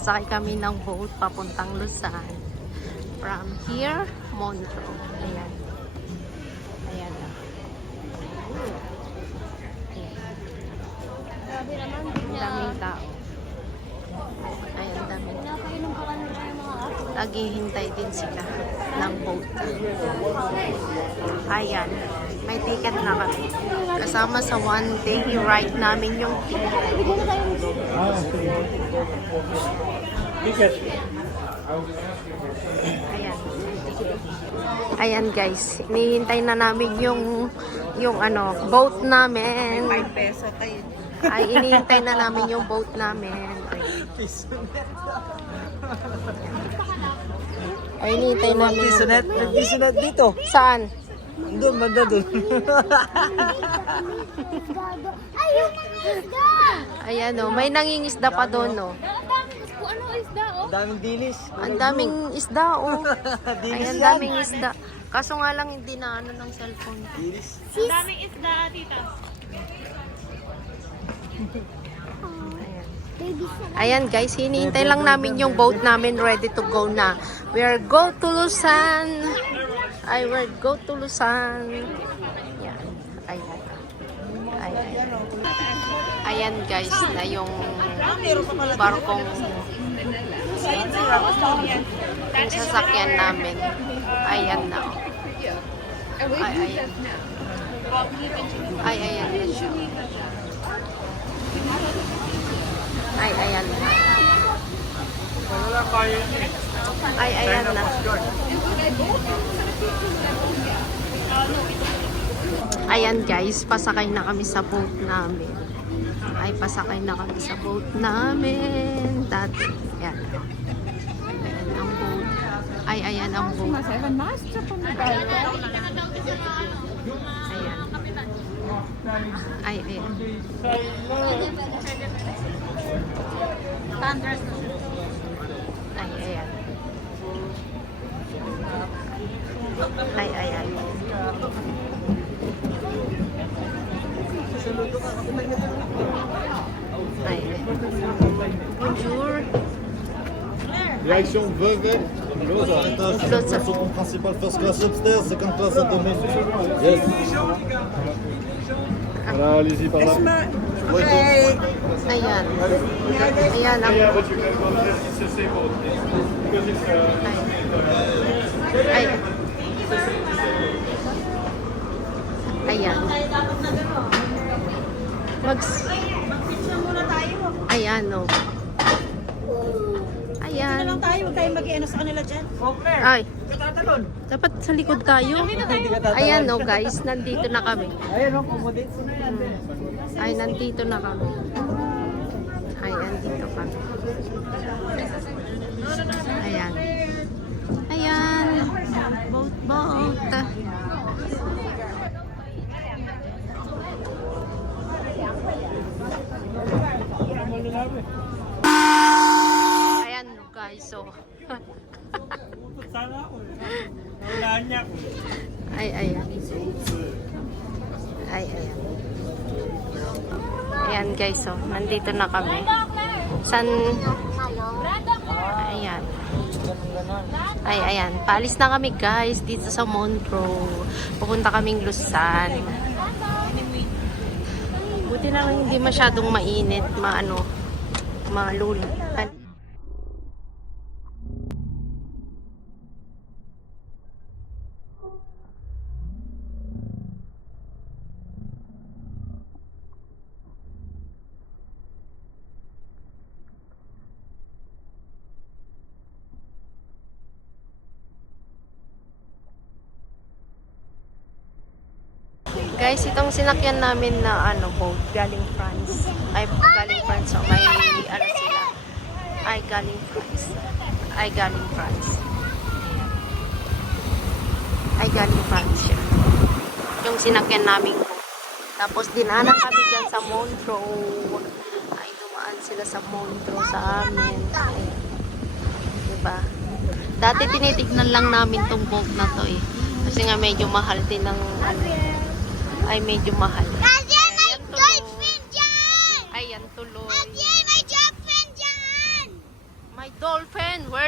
Sasakay kami ng boat papuntang Luzon. From here, Montreux. Ayan. Ayan na. Grabe naman. Ang daming tao. Ayan, daming tao. Napainom pa kami sa mga aso. Naghihintay din sila ng boat. Ayan. May ticket na kami. Kasama sa one day ride namin yung ticket. Ticket. Ayan. Ayan guys, hinihintay na namin yung ano, boat namin. 5 peso tayo. Ay, inihintay na namin yung boat namin. Ay, inihintay namin yung Pisonet? boat namin. Pisonet dito. Saan? Doon, banda doon. Ay, yung mga isda! Ayan o, may nangingisda pa doon o. Ang daming isda. Ano isda, oh? Daming dilis. Ang daming isda o. Dilis Ayan, yan. daming isda. Kaso nga lang hindi na ano ng cellphone. Dilis. Ang daming isda, tita. Ayan. Baby sa Ayan guys, hinihintay lang namin yung boat namin ready to go na. We're go to Luzon. We're go to Luzon. Yan. Ayan. Ayan. Ayan guys, na yung barkong yung sasakyan namin. Ayan na. Ay, ayan. Ay, ayan na siya. Ay, ayan na. Ay, ayan na. Ayan guys, pasakay na kami sa boat namin. Ay, pasakay na kami sa boat namin. Dati. Ayan. Ayan ang boat. Ay, ayan ang boat. Ayan. Ay, ayan. Ay, ayan. Ay, ayan. Ay, bonjour. Direction Vevey. Station principal first class upstairs, second class at the main. Yes. Voilà, allez-y par là. Ayan. Ayan ang ay. Ayan. Mag-picture muna tayo. Ayan o. Ayan. Ano lang tayo, huwag tayong mag-iano sa kanila dyan. Ay, Katatalon. dapat sa likod tayo. Ayan o guys, nandito na kami. Ayan o, kumudit. Sino yan? Ay, nandito na kami. Ay, nandito kami. Ayan. Ayan. Boat, boat. Ayan guys, so. Sana ako. Naulaan niya ako. Ay, ayan. Ay, ayan. Ayan guys, so. Nandito na kami. San... Ayan. Ay, ayan. Paalis na kami guys dito sa Montreux. Pupunta kaming Luzon. Buti na lang hindi masyadong mainit. Malul. Guys, itong sinakyan namin na boat galing France. Ay, galing France. So, may sila. Ay, galing France. Ay, galing France. Ay, galing France siya. Yung sinakyan namin boat. Tapos, dinaanan kami dyan sa Montreux. Ay, dumaan sila sa Montreux sa amin. Ay, diba? Dati tinitignan lang namin tong boat na to eh. Kasi nga medyo mahal din ng ay medyo mahal. Ayan, may girlfriend dyan! Ayan tuloy. Ayan, may girlfriend dyan!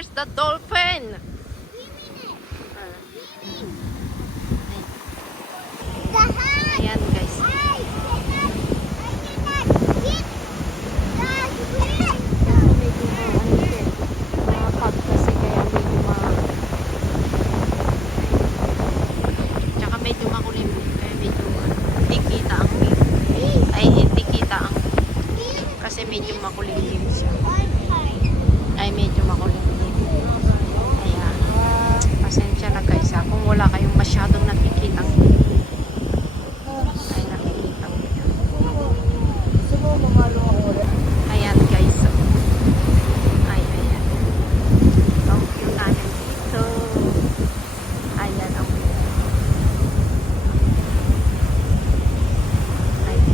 There's the dolphin. Ayan guys. Mahapag kasi kaya medyo tsaka medyo makulimlim kaya medyo hindi kita ang ay hindi kita ang kasi medyo makulimlim siya. Ay medyo makulimlim. Kaya pasensya na guys ha, kung wala kayong masyadong nakikitang ay nakikita mo yan. Ayan guys. Ay ayan. Ang view natin dito. Ayan ang view. Ayan.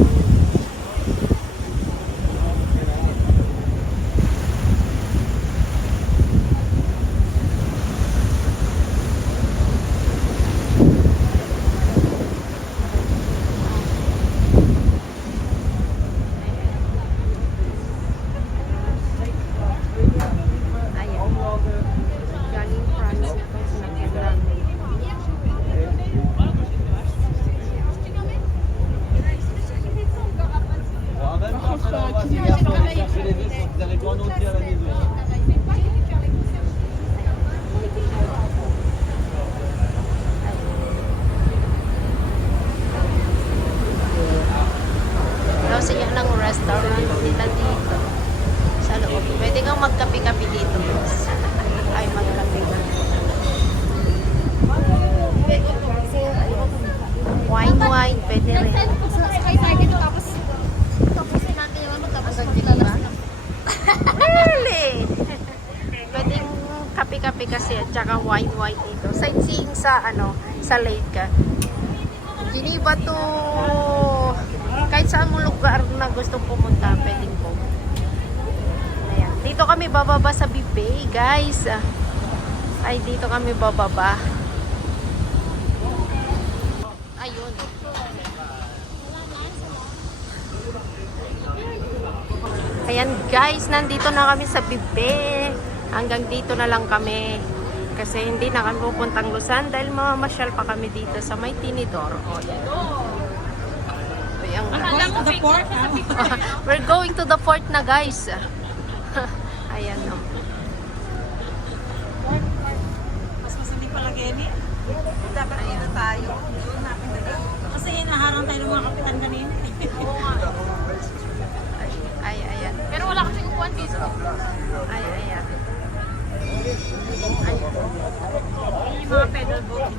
Ayan. Galing France na ito sinakyan namin. En même temps, après l'avoir passé hier soir, on cherchait les vis, vous allez tout en entier à la maison. Tapos yan ang restaurant nila dito sa loob. Pwede kang magkape-kape dito. Ay, magkape ka. Wine, pwede rin. Really? Pwedeng kape-kape kasi at saka wine dito. Sightseeing sa sa lake. Geneva to kahit saan mo lugar na gustong pumunta, pwedeng po. Ayan. Dito kami bababa sa Bibay, guys. Ay, dito kami bababa. Ayun. Ayan, guys. Nandito na kami sa Bibay. Hanggang dito na lang kami. Kasi hindi na kami pupuntang Luzon dahil mamamasyal pa kami dito sa may Tinidor. O, yan. Going to the port, We're going to the port na, guys. Ayan, no. Mas masandi pala, Kenny. Dapat dito tayo. Doon natin dali. Kasi hinaharang tayo ng mga kapitan kanina. Ay, ayan. Pero wala kasi kukuhan dito. Ay, ayan. Yung mga pedal boat.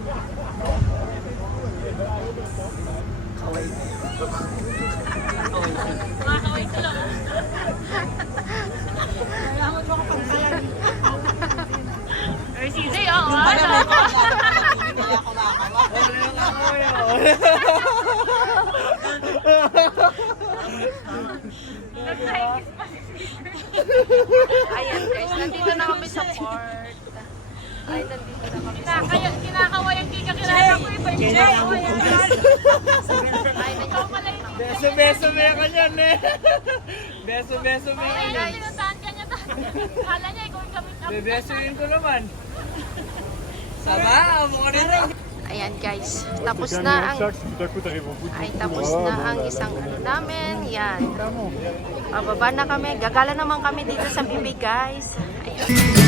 Makakaway ko lang. Kailangan mo kapagsayan. Or si Zay, oo. Kaya ako nakawa. Ayan, guys. Nandito na kami sa port. Ay, nandito na kami sa port. Kinakaway ang kikakilala ko. Iba yung kinakaway ang Ay, ikaw pala yun. Beso-beso mo yan kanyan eh. Beso-beso mo yan Ay, kanyan. pinuntahan ka niya. Kala niya, ikaw yung gamit ako. Bebesoin ko naman. Sama, mo ka rin. Ayan, guys. Tapos na ang isang namin. Yan. Bababa na kami. Gagala naman kami dito sa Bibig, guys. Ayan.